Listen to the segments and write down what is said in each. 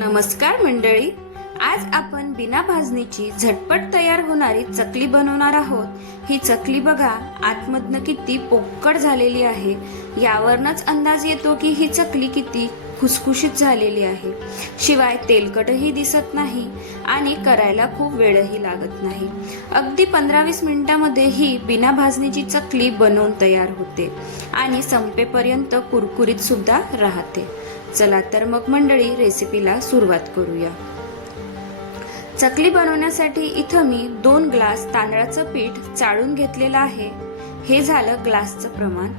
नमस्कार मंडळी. आज आपण बिना भाजणीची झटपट तयार होणारी चकली बनवणार आहोत. ही चकली बघा आतमधनं किती पोक्कड झालेली आहे. यावरनच अंदाज येतो की ही चकली किती खुसखुशीत झालेली आहे. शिवाय तेलकटही दिसत नाही आणि करायला खूप वेळही लागत नाही. अगदी पंधरा वीस मिनिटामध्ये ही बिना भाजणीची चकली बनवून तयार होते आणि संपेपर्यंत कुरकुरीत सुद्धा राहते. चला तर मग मंडळी रेसिपीला सुरुवात करूया. चकली बनवण्यासाठी इथं मी दोन ग्लास तांदळाचं पीठ चाळून घेतलेलं आहे. हे झालं ग्लासचं प्रमाण.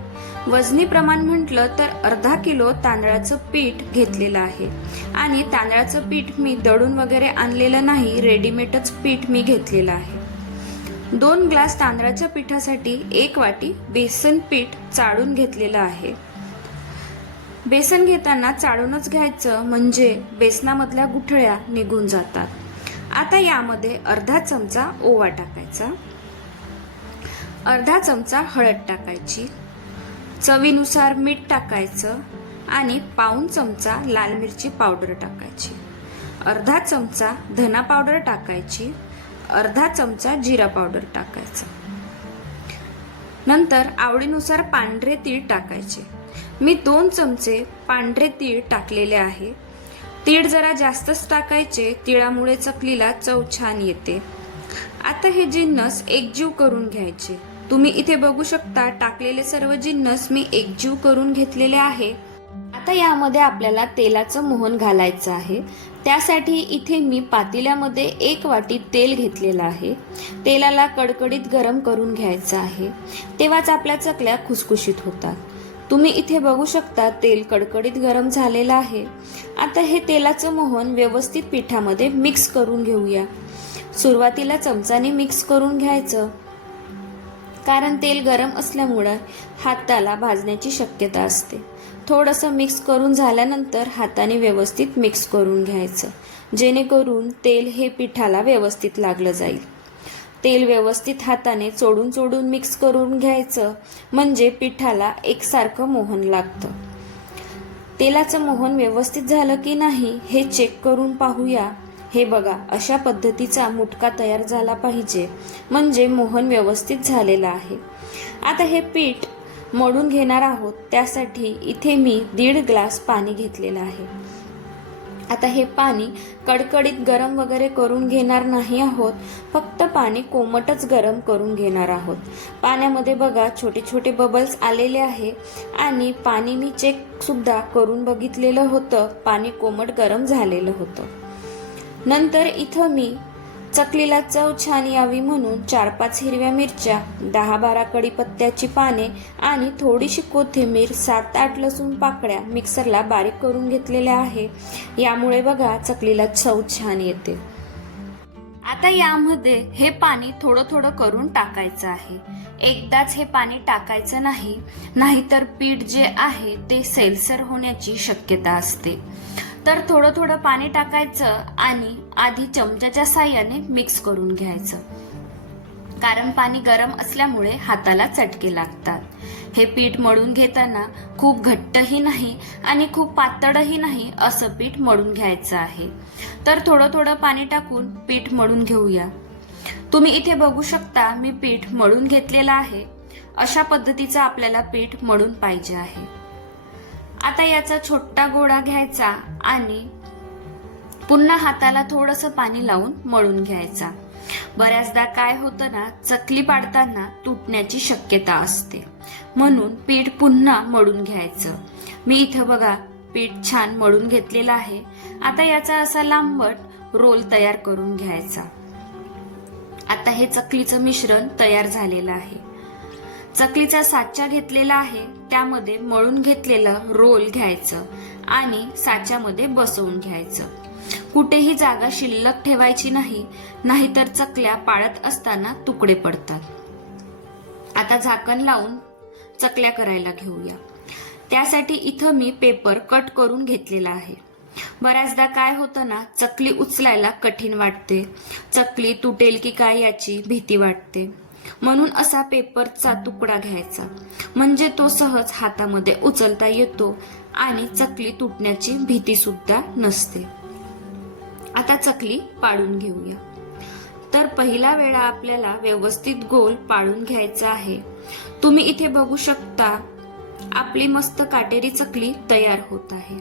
वजनी प्रमाण म्हटलं तर अर्धा किलो तांदळाचं पीठ घेतलेलं आहे. आणि तांदळाचं पीठ मी दळून वगैरे आणलेलं नाही रेडीमेडच पीठ मी घेतलेलं आहे. दोन ग्लास तांदळाच्या पिठासाठी एक वाटी बेसन पीठ चाळून घेतलेलं आहे. बेसन घेताना चाळूनच घ्यायचं म्हणजे बेसनामधल्या गुठळ्या निघून जातात. आता यामध्ये अर्धा चमचा ओवा टाकायचा. अर्धा चमचा हळद टाकायची. चवीनुसार मीठ टाकायचं आणि पाऊन चमचा लाल मिरची पावडर टाकायची. अर्धा चमचा धना पावडर टाकायची. अर्धा चमचा जिरा पावडर टाकायचा. नंतर आवडीनुसार पांढरे तीळ टाकायचे. मी दोन चमचे पांढरे तीळ टाकलेले आहे. तीळ जरा जास्तच टाकायचे तिळामुळे चकलीला चव छान येते. आता हे जिन्नस एकजीव करून घ्यायचे. तुम्ही इथे बघू शकता टाकलेले सर्व जिन्नस मी एकजीव करून घेतलेले आहे. आता यामध्ये आपल्याला तेलाचं मोहन घालायचं आहे. त्यासाठी इथे मी पातेल्यामध्ये एक वाटी तेल घेतलेलं आहे. तेलाला कडकडीत गरम करून घ्यायचं आहे. तेव्हाच आपल्या चकल्या खुसखुशीत होतात. तुम्ही इथे बघू शकता तेल कडकडीत गरम झालेलं आहे. आता हे तेलाचं मोहन व्यवस्थित पिठामध्ये मिक्स करून घेऊया. सुरुवातीला चमचाने मिक्स करून घ्यायचं. कारण तेल गरम असल्यामुळं हाताला भाजण्याची शक्यता असते. थोडंसं मिक्स करून झाल्यानंतर हाताने व्यवस्थित मिक्स करून घ्यायचं. जेणेकरून तेल हे पिठाला व्यवस्थित लागलं जाईल. तेल व्यवस्थित हाताने चोडून चोडून मिक्स करून घ्यायचं. म्हणजे पिठाला एकसारखं मोहन लागतं. तेलाचं मोहन व्यवस्थित झालं की नाही हे चेक करून पाहूया. हे बघा अशा पद्धतीचा मुटका तयार झाला पाहिजे. म्हणजे मोहन व्यवस्थित झालेला आहे. आता हे पीठ मळून घेणार आहोत. त्यासाठी इथे मी दीड ग्लास पाणी घेतलेलं आहे. आता हे पाणी कडकडीत गरम वगैरे करून घेणार नाही आहोत. फक्त पाणी कोमटच गरम करून घेणार आहोत. पाण्यामध्ये बघा छोटे छोटे बबल्स आलेले आहे. आणि पाणी मी चेकसुद्धा करून बघितलेलं होतं. पाणी कोमट गरम झालेलं होतं. नंतर इथं मी चकलीला चव छान यावी म्हणून चार पाच हिरव्या मिरच्या दहा बारा कढीपत्त्याची पाने आणि थोडीशी कोथिंबीर सात आठ लसूण पाकळ्या मिक्सरला बारीक करून घेतलेल्या आहे. यामुळे बघा चकलीला चव छान येते. आता यामध्ये हे पाणी थोडं थोडं करून टाकायचं आहे. एकदाच हे पाणी टाकायचं नाही नाहीतर पीठ जे आहे ते सेलसर होण्याची शक्यता असते. तर थोडं थोडं पाणी टाकायचं आणि आधी चमच्याच्या साह्याने मिक्स करून घ्यायचं. कारण पाणी गरम असल्यामुळे हाताला चटके लागतात. हे पीठ मळून घेताना खूप घट्टही नाही आणि खूप पातळही नाही असं पीठ मळून घ्यायचं आहे. तर थोडं थोडं पाणी टाकून पीठ मळून घेऊया. तुम्ही इथे बघू शकता मी पीठ मळून घेतलेलं आहे. अशा पद्धतीचं आपल्याला पीठ मळून पाहिजे आहे. आता याचा छोटा गोळा घ्यायचा आणि पुन्हा हाताला थोडंसं पाणी लावून मळून घ्यायचा. बऱ्याचदा काय होतं ना चकली पाडताना तुटण्याची शक्यता असते. म्हणून पीठ पुन्हा मळून घ्यायचं. मी इथं बघा पीठ छान मळून घेतलेलं आहे. आता याचा असा लांबट रोल तयार करून घ्यायचा. आता हे चकलीचं मिश्रण तयार झालेलं आहे. चकलीचा साचा घेतलेला आहे त्यामध्ये मळून घेतलेलं रोल घ्यायचं आणि साच्यामध्ये बसवून घ्यायचं. कुठेही जागा शिल्लक ठेवायची नाही नाहीतर चकल्या पाळत असताना तुकडे पडतात. आता झाकण लावून चकल्या करायला घेऊया. त्यासाठी इथं मी पेपर कट करून घेतलेला आहे. बऱ्याचदा काय होतं ना चकली उचलायला कठीण वाटते. चकली तुटेल की काय याची भीती वाटते. म्हणून असा पेपरचा तुकडा घ्यायचा. म्हणजे तो सहज हातामध्ये उचलता येतो आणि चकली तुटण्याची भीती सुद्धा नसते. आता चकली पाडून घेऊया. तर पहिला वेळा आपल्याला व्यवस्थित गोल पाडून घ्यायचा आहे. तुम्ही इथे बघू शकता आपली मस्त काटेरी चकली तयार होत आहे.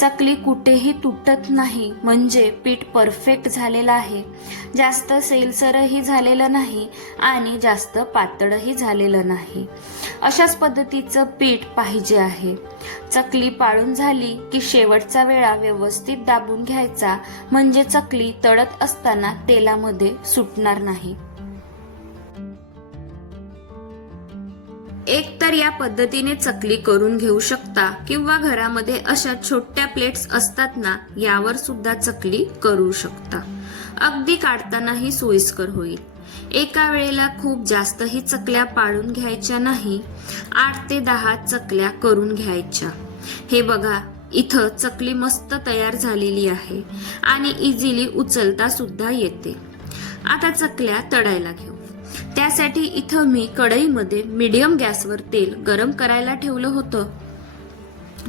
चकली कुठेही तुटत नाही. म्हणजे पीठ परफेक्ट झालेलं आहे. जास्त सेलसरही झालेलं नाही आणि जास्त पातळही झालेलं नाही. अशाच पद्धतीचं पीठ पाहिजे आहे. चकली पाळून झाली की शेवटचा वेळा व्यवस्थित दाबून घ्यायचा. म्हणजे चकली तळत असताना तेलामध्ये सुटणार नाही. एक तर या पद्धतीने चकली करून घेऊ शकता किंवा घरामध्ये अशा छोट्या प्लेट्स असतात ना यावर सुद्धा चकली करू शकता. अगदी काढतानाही सोयीस्कर होईल. एका वेळेला खूप जास्तही चकल्या पाळून घ्यायच्या नाही आठ ते दहा चकल्या करून घ्यायच्या. हे बघा इथं चकली मस्त तयार झालेली आहे आणि इझिली उचलता सुद्धा येते. आता चकल्या तळायला घेऊ. त्यासाठी इथं मी कढईमध्ये मीडियम गॅसवर तेल गरम करायला ठेवलं होतं.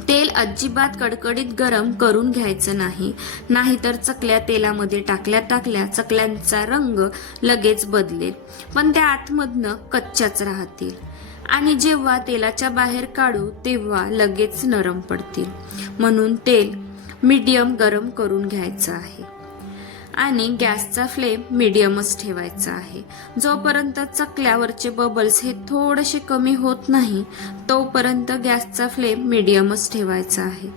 तेल अजिबात कडकडीत गरम करून घ्यायचं नाही. नाहीतर चकल्या तेलामध्ये टाकल्या टाकल्या चकल्यांचा रंग लगेच बदलेल. पण त्या आतमधनं कच्च्याच राहतील. आणि जेव्हा तेलाच्या बाहेर काढू तेव्हा लगेच नरम पडतील. म्हणून तेल मीडियम गरम करून घ्यायचं आहे. आणि गॅसचा फ्लेम मिडियमच ठेवायचा आहे. जोपर्यंत चकल्यावरचे बबल्स हे थोडेसे कमी होत नाही तोपर्यंत गॅसचा फ्लेम मिडियमच ठेवायचा आहे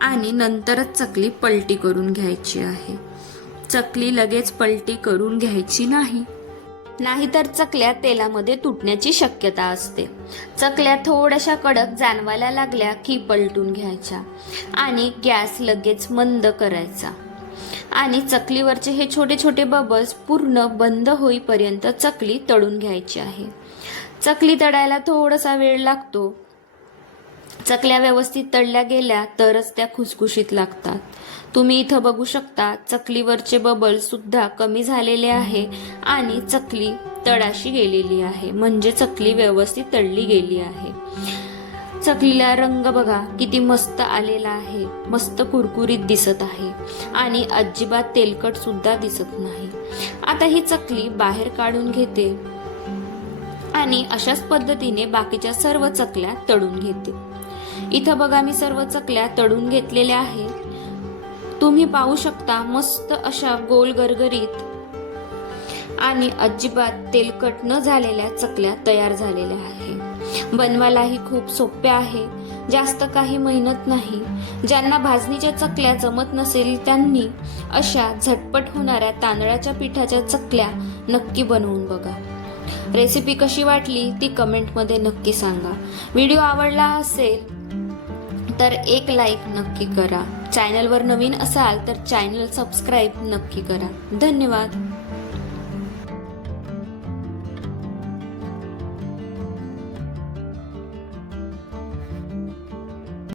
आणि नंतरच चकली पलटी करून घ्यायची आहे. चकली लगेच पलटी करून घ्यायची नाही. नाहीतर चकल्या तेलामध्ये तुटण्याची शक्यता असते. चकल्या थोड्याशा कडक जाणवायला लागल्या की पलटून घ्यायच्या आणि गॅस लगेच मंद करायचा. आणि चकलीवरचे हे छोटे छोटे बबल्स पूर्ण बंद होईपर्यंत चकली तळून घ्यायची आहे. चकली तळायला थोडासा वेळ लागतो. चकल्या व्यवस्थित तळल्या गेल्या तरच त्या खुसखुशीत लागतात. तुम्ही इथं बघू शकता चकलीवरचे बबल सुद्धा कमी झालेले आहे आणि चकली तळाशी गेलेली आहे. म्हणजे चकली व्यवस्थित तळली गेली आहे. चकलीला रंग बघा किती मस्त आलेला आहे. मस्त कुरकुरीत दिसत आहे. आणि अजिबात तेलकट सुद्धा दिसत नाही. आता ही चकली बाहेर काढून घेते. आणि अशाच पद्धतीने बाकीच्या सर्व चकल्या तळून घेते. इथं बघा मी सर्व चकल्या तळून घेतलेल्या आहेत. तुम्ही पाहू शकता मस्त अशा गोल गरगरीत आणि अजिबात तेलकट न झालेल्या चकल्या तयार झालेल्या आहे बनवायलाही खूप सोपे आहे. जास्त काही मेहनत नाही. ज्यांना भाजणीच्या चकल्या जमत नसेल त्यांनी अशा झटपट होणाऱ्या तांदळाच्या पिठाच्या चकल्या नक्की बनवून बघा. रेसिपी कशी वाटली ती कमेंटमध्ये नक्की सांगा. व्हिडिओ आवडला असेल तर एक लाईक नक्की करा. चॅनलवर नवीन असाल तर चॅनल सबस्क्राईब नक्की करा. धन्यवाद.